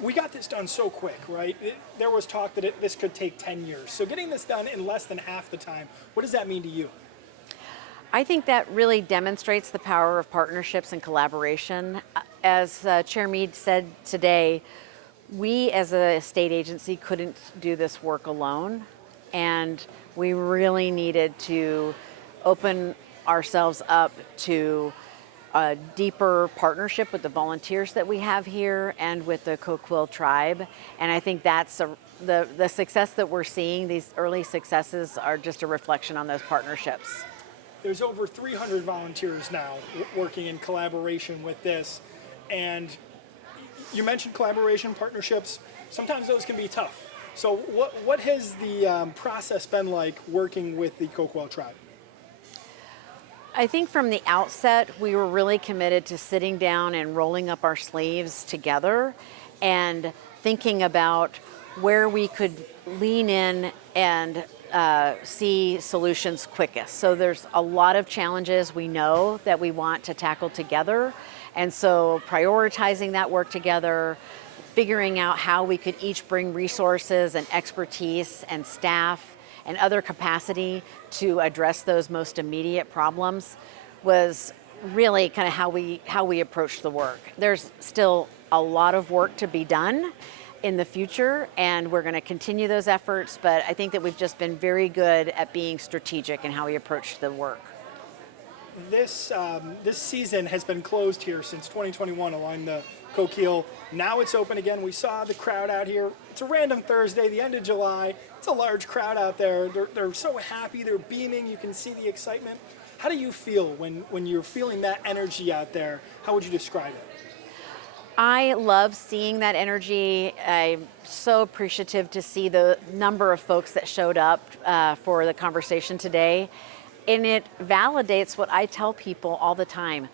We got this done so quick, right? There was talk that this could take 10 years. So getting this done in less than half the time, what does that mean to you? I think that really demonstrates the power of partnerships and collaboration. As Chair Mead said today, we as a state agency couldn't do this work alone, and we really needed to open ourselves up to a deeper partnership with the volunteers that we have here and with the Coquille tribe. And I think that's the success that we're seeing. These early successes are just a reflection on those partnerships. There's over 300 volunteers now working in collaboration with this. And you mentioned collaboration, partnerships. Sometimes those can be tough. So what has the process been like working with the Coquille tribe? I think from the outset, we were really committed to sitting down and rolling up our sleeves together and thinking about where we could lean in and see solutions quickest. So there's a lot of challenges we know that we want to tackle together. And so prioritizing that work together, figuring out how we could each bring resources and expertise and staff and other capacity to address those most immediate problems was really kind of how we approached the work. There's still a lot of work to be done in the future, and we're going to continue those efforts, but I think that we've just been very good at being strategic in how we approach the work. This season has been closed here since 2021 along the Coquille. Now it's open again. We saw the crowd out here. It's a random Thursday, the end of July. It's a large crowd out there. They're so happy. They're beaming. You can see the excitement. How do you feel when you're feeling that energy out there? How would you describe it? I love seeing that energy. I'm so appreciative to see the number of folks that showed up for the conversation today. And it validates what I tell people all the time.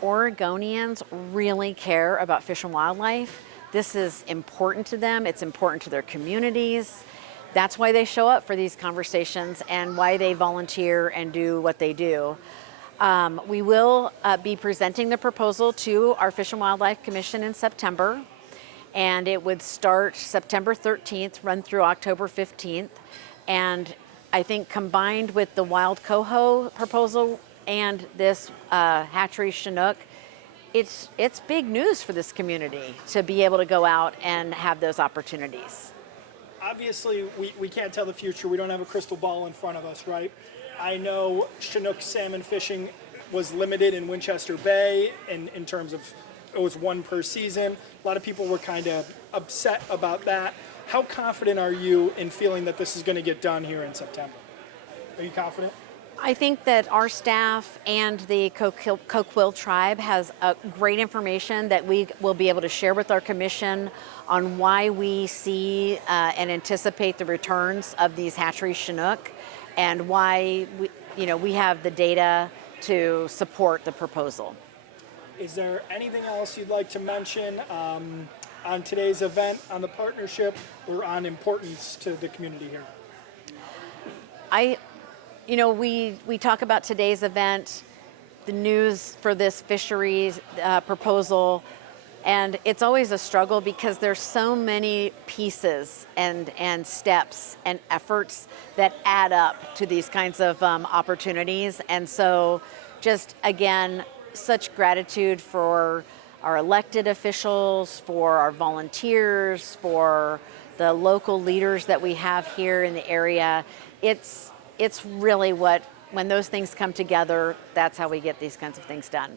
Oregonians really care about fish and wildlife. This is important to them. It's important to their communities. That's why they show up for these conversations and why they volunteer and do what they do. We will be presenting the proposal to our Fish and Wildlife Commission in September, and it would start September 13th, run through October 15th. And I think combined with the wild coho proposal and this hatchery Chinook, it's big news for this community to be able to go out and have those opportunities. Obviously, we can't tell the future. We don't have a crystal ball in front of us, right? I know Chinook salmon fishing was limited in Winchester Bay in terms of it was one per season. A lot of people were kind of upset about that. How confident are you in feeling that this is going to get done here in September? Are you confident? I think that our staff and the Coquille tribe has great information that we will be able to share with our commission on why we see and anticipate the returns of these hatchery Chinook and why we have the data to support the proposal. Is there anything else you'd like to mention on today's event, on the partnership, or on importance to the community here? We talk about today's event, the news for this fisheries proposal, and it's always a struggle because there's so many pieces and steps and efforts that add up to these kinds of opportunities. And so just, again, such gratitude for our elected officials, for our volunteers, for the local leaders that we have here in the area. It's really when those things come together, that's how we get these kinds of things done.